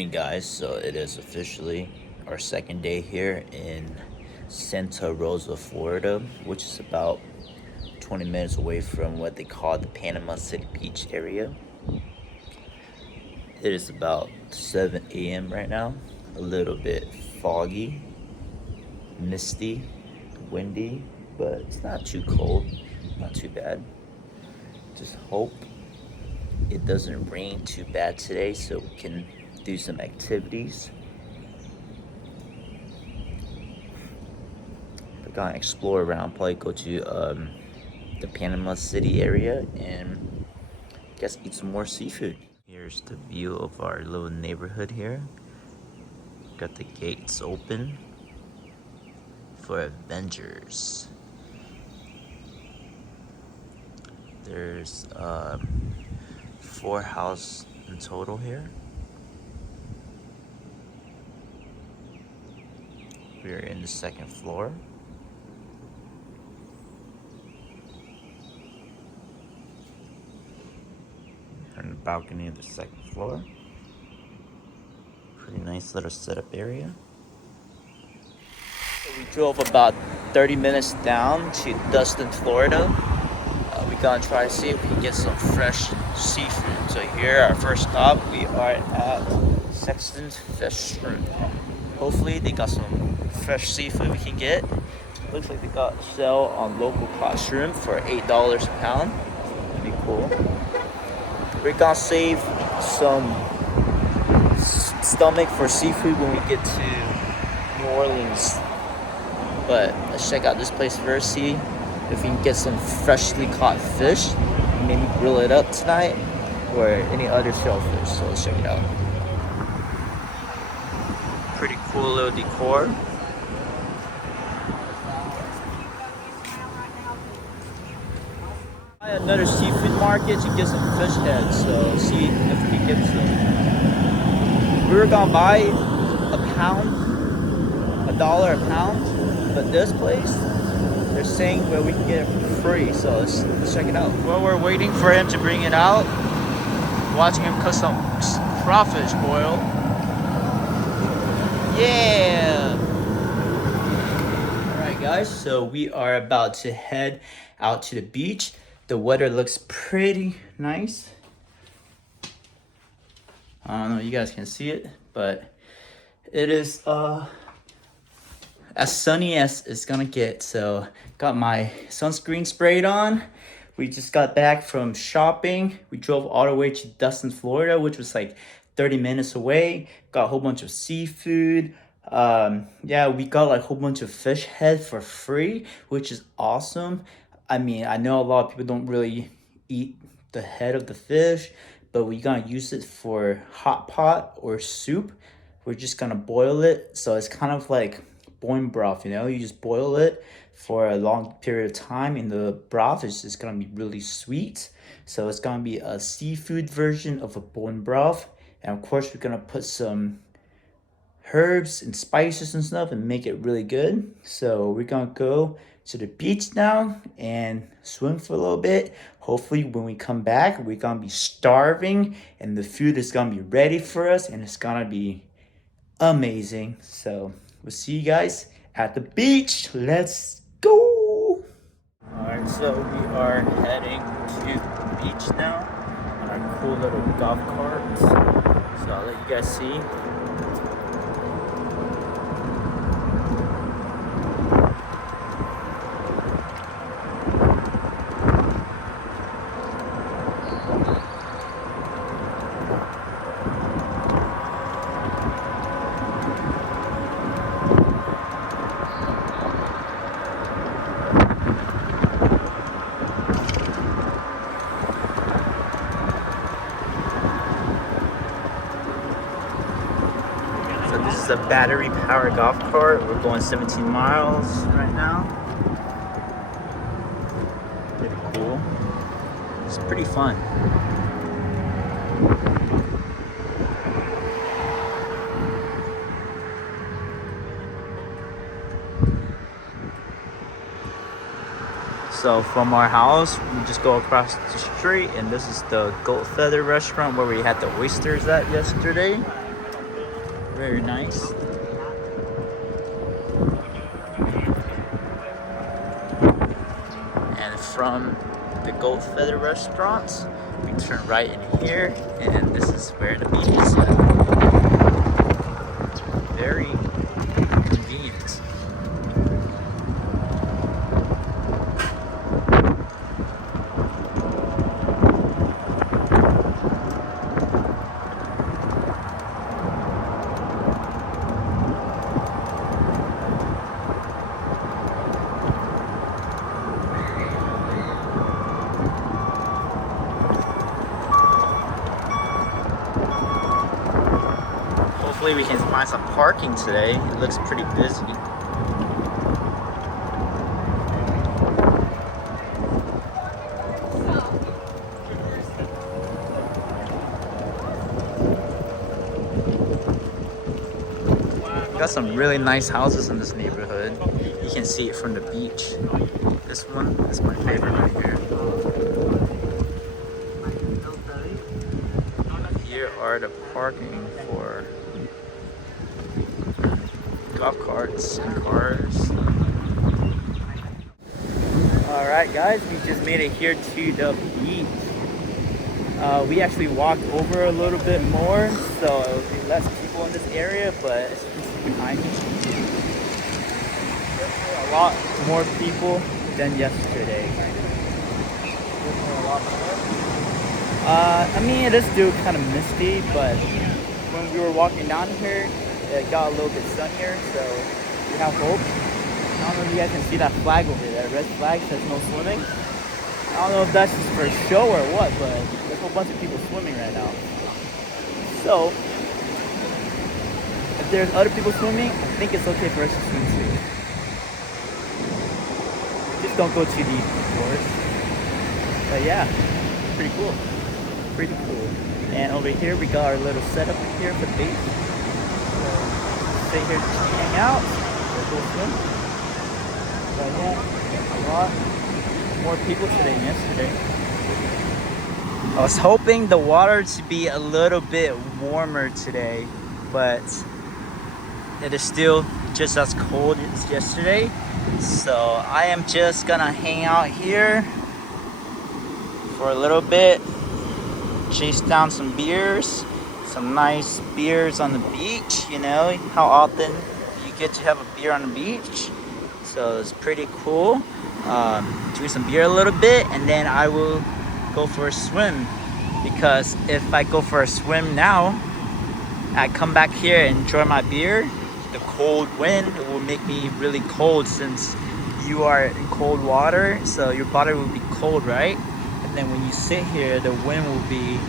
morning, guys. So it is officially our second day here in Santa Rosa, Florida, which is about 20 minutes away from what they call the Panama City Beach area. It is about 7 a.m. right now, a little bit foggy, misty, windy, but it's not too cold, not too bad. Just hope it doesn't rain too bad today so we can do some activities. We're gonna explore around, probably go to the Panama City area and guess eat some more seafood. Here's the view of our little neighborhood here. Got the gates open for Avengers. There's 4 houses in total here. We're in the 2nd floor. We're in the balcony of the 2nd floor. Pretty nice little setup area. So we drove about 30 minutes down to Destin, Florida. We're gonna try to see if we can get some fresh seafood. So here, our first stop, we are at Sexton's Fish Room. Hopefully they got some fresh seafood we can get. Looks like they got a sale on local cod shrimp for $8 a pound. That'd be cool. We're gonna save some stomach for seafood when we get to New Orleans. But let's check out this place first, see if we can get some freshly caught fish, maybe grill it up tonight, or any other shellfish. So let's check it out. Pretty cool little decor. Another seafood market to get some fish heads, so see if we can get some. We were gonna buy a pound, $1 a pound, but this place, they're saying where we can get it for free, so let's check it out. While we're waiting for him to bring it out, watching him cook some crawfish boil. Yeah! Alright guys, so we are about to head out to the beach. The weather looks pretty nice. I don't know if you guys can see it, but it is as sunny as it's gonna get. So got my sunscreen sprayed on. We just got back from shopping. We drove all the way to Destin, Florida, which was like 30 minutes away. Got a whole bunch of seafood. Yeah, we got like a whole bunch of fish head for free, which is awesome. I mean, I know a lot of people don't really eat the head of the fish, but we're gonna use it for hot pot or soup. We're just gonna boil it. So it's kind of like bone broth, you know? You just boil it for a long period of time, and the broth is just gonna be really sweet. So it's gonna be a seafood version of a bone broth. And of course, we're gonna put some herbs and spices and stuff and make it really good. So we're gonna go to the beach now and swim for a little bit. Hopefully when we come back, we're gonna be starving and the food is gonna be ready for us and it's gonna be amazing. So we'll see you guys at the beach. Let's go. All right, so we are heading to the beach now on our cool little golf cart. So I'll let you guys see. So this is a battery powered golf cart. We're going 17 miles right now. Pretty cool. It's pretty fun. So from our house, we just go across the street, and this is the Goat Feather restaurant where we had the oysters at yesterday. Very nice. And from the Gold Feather restaurants, we turn right in here, and this is where the beach is at. Very convenient. Hopefully we can find some parking today. It looks pretty busy. Got some really nice houses in this neighborhood. You can see it from the beach. This one is my favorite right here. Here are the parking for golf carts and cars. Alright guys, we just made it here to the beach. We actually walked over a little bit more, so it will be less people in this area, but as you can see behind me, there's a lot more people than yesterday. A lot more. I mean, it is still kind of misty, but when we were walking down here, it got a little bit sunnier, so we have hope. I don't know if you guys can see that flag over there, that red flag says no swimming. I don't know if that's just for show or what, but there's a whole bunch of people swimming right now. So, if there's other people swimming, I think it's okay for us to swim too. Just don't go too deep, of course. But yeah, pretty cool. Pretty cool. And over here, we got our little setup here for the beach. So, stay here to hang out. We'll go swim. But yeah, a lot more people today than yesterday. I was hoping the water to be a little bit warmer today, but it is still just as cold as yesterday. So I am just gonna hang out here for a little bit, chase down some beers, some nice beers on the beach. You know how often you get to have a beer on the beach, so it's pretty cool. Drink some beer a little bit, and then I will go for a swim, because if I go for a swim now, I come back here and enjoy my beer, the cold wind will make me really cold, since you are in cold water, so your body will be cold, right? And then when you sit here, the wind will be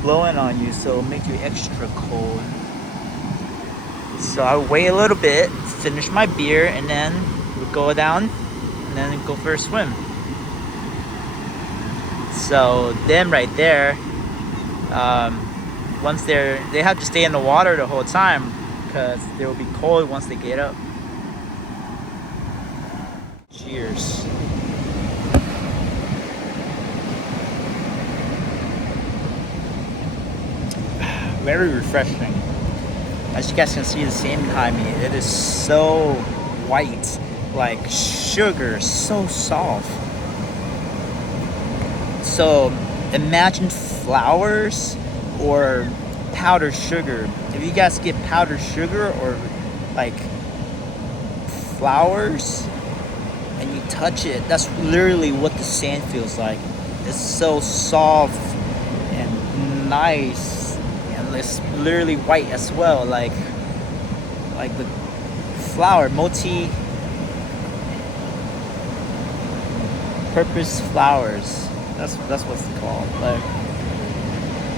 blowing on you, so it'll make you extra cold. So I'll wait a little bit, finish my beer, and then we'll go down and then go for a swim. So them right there, once they have to stay in the water the whole time, because they will be cold once they get up. Cheers. Very refreshing. As you guys can see the same behind me, it is so white, like sugar, so soft. So imagine flowers or powdered sugar. If you guys get powdered sugar or like flowers and you touch it, that's literally what the sand feels like. It's so soft and nice, and it's literally white as well, like the flower, multi-purpose flowers. That's what it's called. But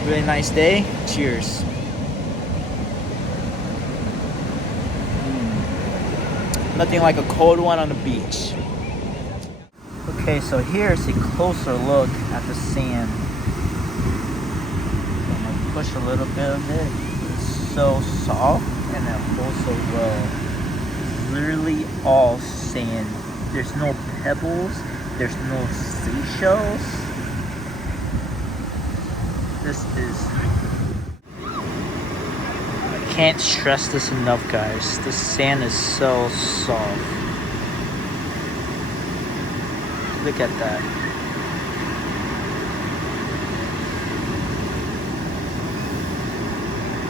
really nice day. Cheers. Nothing like a cold one on the beach. Okay, so here's a closer look at the sand. I'm gonna push a little bit of it. It's so soft and it holds so well. It's literally all sand. There's no pebbles. There's no seashells. This is can't stress this enough, guys. The sand is so soft. Look at that.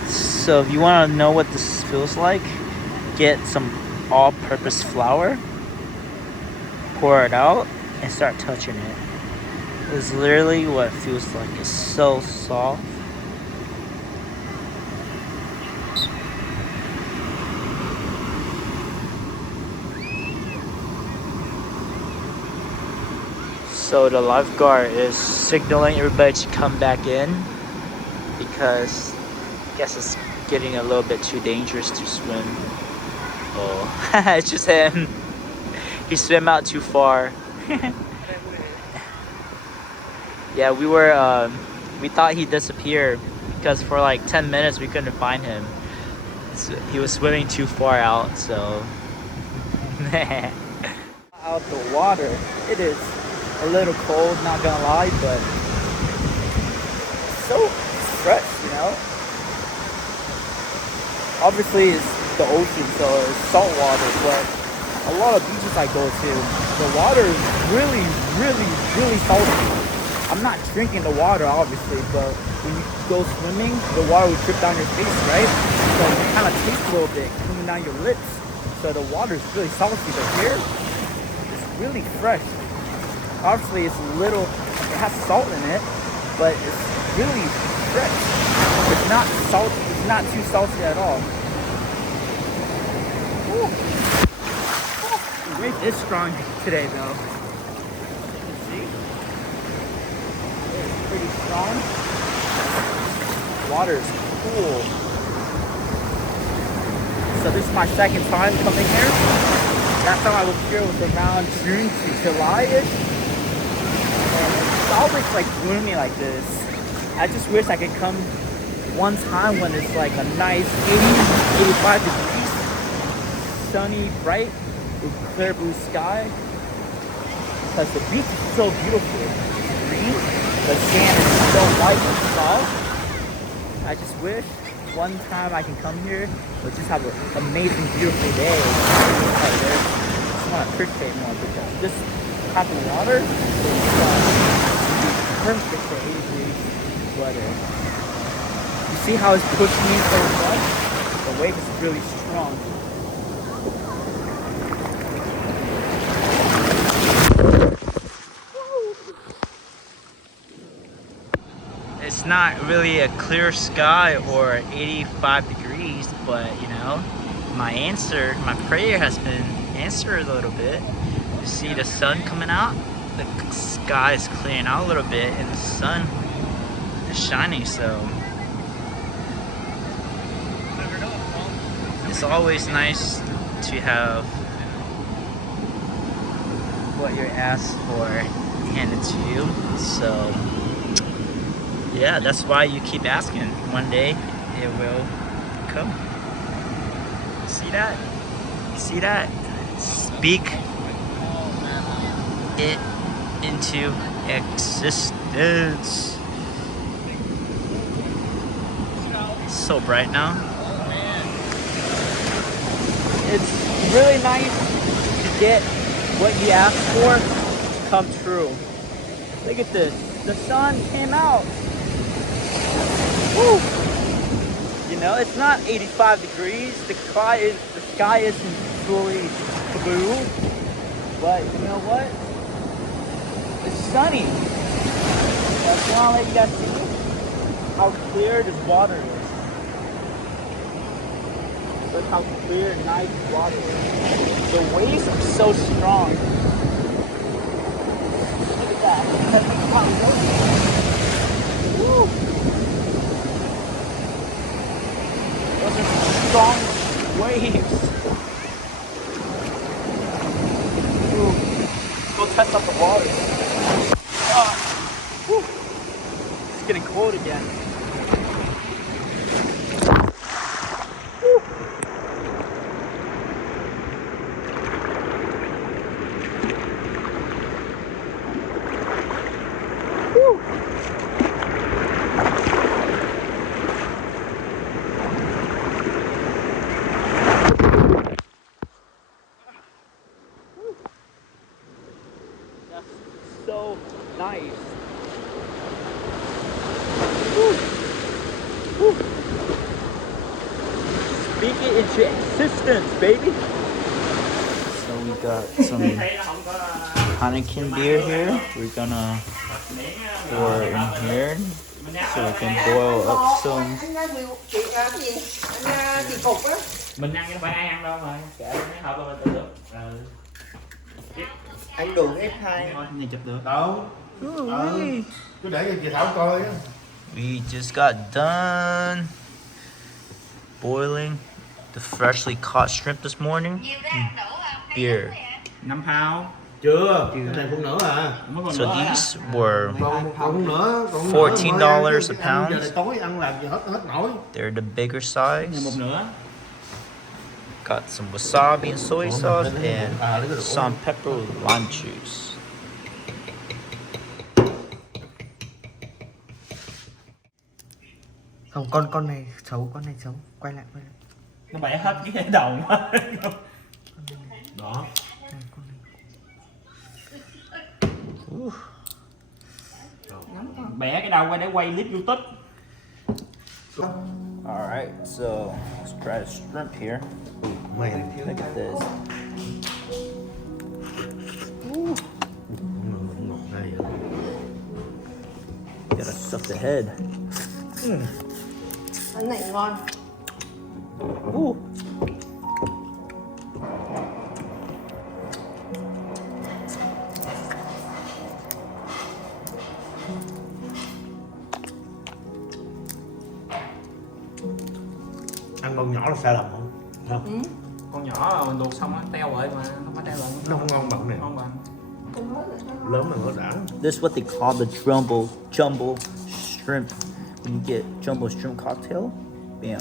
So if you want to know what this feels like, get some all-purpose flour, pour it out, and start touching it. It's literally what it feels like. It's so soft. So the lifeguard is signaling everybody to come back in because I guess it's getting a little bit too dangerous to swim. Oh, it's just him. He swam out too far. Yeah, we thought he disappeared because for like 10 minutes we couldn't find him. So he was swimming too far out, so. Out the water. It is a little cold, not gonna lie, but so fresh, you know? Obviously it's the ocean, so it's salt water, but a lot of beaches I go to, the water is really, really, really salty. I'm not drinking the water, obviously, but when you go swimming, the water will drip down your face, right? So it kind of tastes a little bit coming down your lips. So the water is really salty, but here, it's really fresh. Obviously, it's a little, it has salt in it, but it's really fresh. It's not salty, it's not too salty at all. Ooh. The wind is strong today, though. Pretty strong. Water is cool. So this is my second time coming here. Last time I was here was around June to July-ish. And it's always like gloomy like this. I just wish I could come one time when it's like a nice 80, 85 degrees, sunny, bright, with clear blue sky. Because the beach is so beautiful. It's green. The sand is so white and soft. I just wish one time I can come here, we'll just have an amazing, beautiful day. I just want to appreciate more because this type of water is perfect for 80 degrees weather. You see how it's pushing me so much? The wave is really strong. It's not really a clear sky or 85 degrees, but you know, my prayer has been answered a little bit. You see the sun coming out, the sky is clearing out a little bit, and the sun is shining, so it's always nice to have what you're asked for handed to you, so yeah, that's why you keep asking. One day it will come. See that? You see that? Speak it into existence. It's so bright now. It's really nice to get what you ask for to come true. Look at this. The sun came out. Woo. You know, it's not 85 degrees. The sky isn't fully blue, but you know what? It's sunny. I just want to let you guys see how clear this water is. Look how clear and nice the water is. The waves are so strong. Look at that. Woo. Those are strong waves. Ooh. Let's go test out the water. It's getting cold again. Woo. Speak it into existence, baby. So we got some Heineken beer here. We're gonna pour in here so we can boil up some. Mình ăn chứ phải ai ăn đâu mà kệ mấy hộp là mình tự được. Anh đủ hết hai. Này chụp được. Đâu. Cứ để cho chị Thảo coi á. We just got done boiling the freshly caught shrimp this morning. Beer. 5 phao. Chưa, cái này phun nữa à. So these were Còn phun nữa, còn $14 a pound. Giờ tối ăn làm gì hết nổi. They're the bigger size. Một nữa. Got some wasabi and soy sauce and salt and pepper with lime juice. Không, con này xấu, quay lại. Nó bẻ hết cái đầu quá. Đó. Bẻ cái đầu qua để quay clip YouTube. Alright, so let's try the shrimp here. Man. Look at this. Ngọt đây. Gotta stuff the head. Cái này ngon. Ooh. Ăn con nhỏ là sai lầm không? Không. Con nhỏ mình luộc xong á teo rồi mà không có teo lại. Nó không ngon bằng này. Ngon bằng. Lớn mà nó đã. This is what they call the jumbo shrimp. When you get jumbo shrimp cocktail, bam.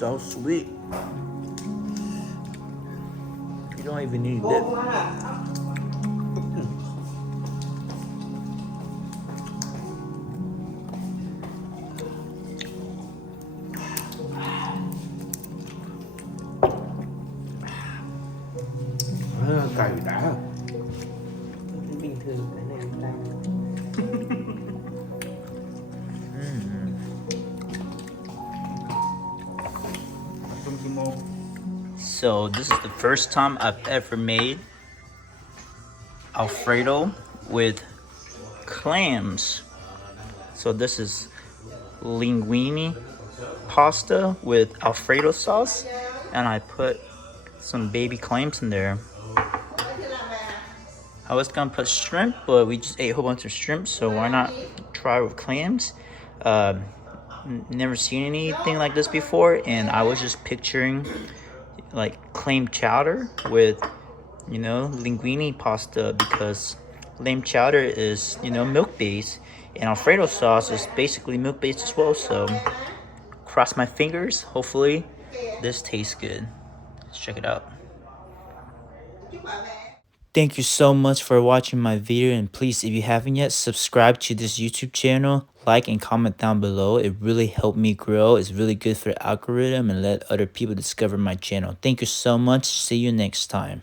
So sweet. You don't even need dip. Cày đã. Bình thường cái này anh ta So this is the first time I've ever made Alfredo with clams. So this is linguine pasta with Alfredo sauce, and I put some baby clams in there. I was gonna put shrimp, but we just ate a whole bunch of shrimp, so why not try with clams? Never seen anything like this before, and I was just picturing like clam chowder with, you know, linguine pasta, because lamb chowder is, you know, milk based, and Alfredo sauce is basically milk based as well. So cross my fingers, hopefully this tastes good. Let's check it out. Thank you so much for watching my video, and please, if you haven't yet, subscribe to this YouTube channel, like and comment down below. It really helped me grow. It's really good for the algorithm and let other people discover my channel. Thank you so much. See you next time.